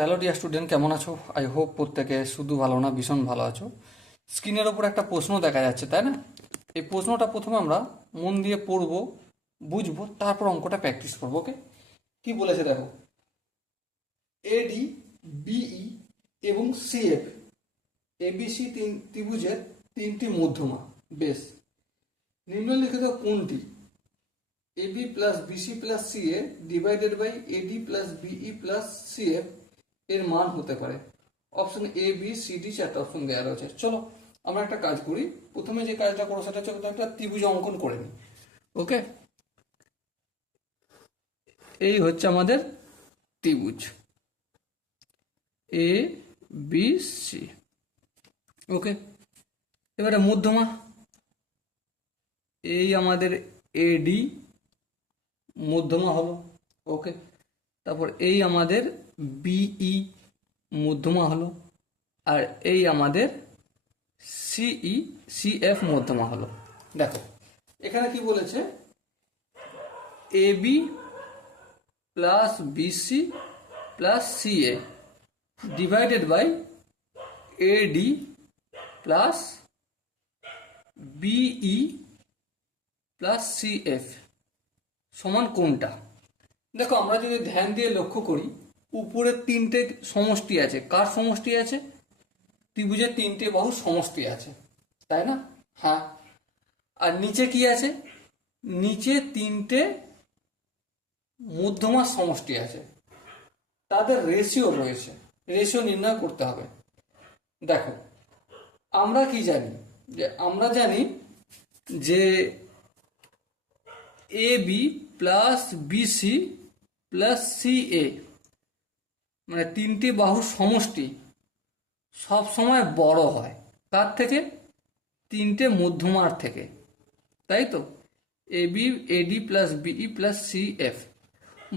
Hello dear student, কেমন আছো? I hope প্রত্যেকে শুধু ভালো না, ভীষণ ভালো আছো। স্ক্রিনের ওপর একটা প্রশ্ন দেখা যাচ্ছে, তাই না? এই প্রশ্নটা প্রথমে আমরা মন দিয়ে পড়বো, বুঝবো, তারপর অঙ্কটা প্র্যাকটিস করবো। ওকে, কি বলেছে দেখো। এডি, বিই এবং সিএফ, এবিসি ত্রিভুজের তিনটি মধ্যমা। বেশ, নিম্নলিখিত কোনটি AB plus BC plus CA divided by AD plus BE plus CF এর মান হতে পারে? Option A, B, C, D, চারটা অপশন দেওয়া রয়েছে। চলো আমরা একটা কাজ করি। প্রথমে যে কাজটা করো সেটা হচ্ছে একটা ত্রিভুজ অঙ্কন করে নিই। ওকে, এই হচ্ছে আমাদের ত্রিভুজ এ বি সি। ওকে, এবারে মধ্যমা, এই আমাদের এডি মধ্যমা হলো। ওকে, তারপর এই আমাদের বিই মধ্যমা হলো, আর এই আমাদের সিই সিএফ মধ্যমা হলো। দেখো এখানে কি বলেছে, AB plus BC plus CA divided by AD plus BE plus CF সমান কোনটা? দেখো আমরা যদি ধ্যান দিয়ে লক্ষ্য করি, উপরে তিনটে সমষ্টি আছে। কার সমষ্টি আছে? ত্রিভুজের তিনটে বাহু সমষ্টি আছে, তাই না? হ্যাঁ। আর নিচে কি আছে? নিচে তিনটে মধ্যমার সমষ্টি আছে, তাদের রেশিও রয়েছে। রেশিও নির্ণয় করতে হবে। দেখো আমরা কি জানি, আমরা জানি যে A B plus BC plus CA মানে তিনটি বাহুর সমষ্টি সব সময় বড় হয় কার থেকে? তিনটে মধ্যমার থেকে, তাই তো? AB, AD plus BE plus CF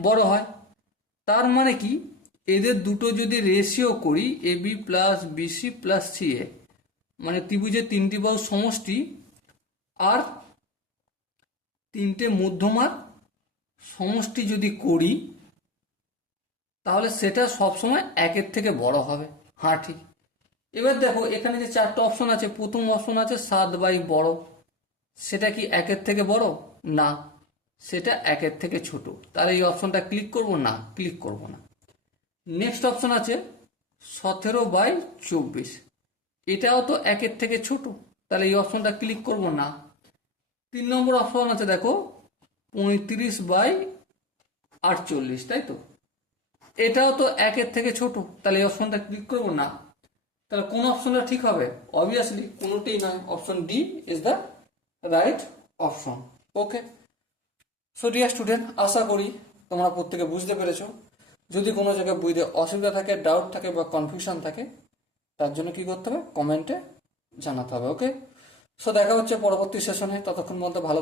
বড় হয়। তার মানে কি, এদের দুটো যদি রেশিও করি, AB plus BC plus CA মানে ত্রিভুজের তিনটি বাহু সমষ্টি আর তিনটে মধ্যমার সমষ্টি যদি করি, তাহলে সেটা সবসময় একের থেকে বড় হবে। হ্যাঁ, ঠিক। এবার দেখো এখানে যে চারটা অপশন আছে, প্রথম অপশন আছে 7/, বড়। সেটা কি একের থেকে বড়? না, সেটা একের থেকে ছোট। তাহলে এই অপশনটা ক্লিক করব না, ক্লিক করব না। নেক্সট অপশন আছে 17/24, এটাও তো একের থেকে ছোট, তাহলে এই অপশনটা ক্লিক করব না। 3 নম্বর অপশন আছে দেখো 35/48, তাই তো? এটাও তো একের থেকে ছোট, তাহলে এই অপশনটা ক্লিক করব না। তাহলে কোন অপশনটা ঠিক হবে? অবভিয়াসলি কোনোটাই নয়, option D is the right option. Okay, so dear student, আশা করি তোমরা প্রত্যেকে বুঝতে পেরেছো। যদি কোনো জায়গায় বুঝতে অসুবিধা থাকে, ডাউট থাকে বা কনফিউশন থাকে, তার জন্য কি করতে হবে? কমেন্টে জানাতে হবে। ওকে, সো দেখা হচ্ছে পরবর্তী সেশনে। ততক্ষণ মধ্যে ভালো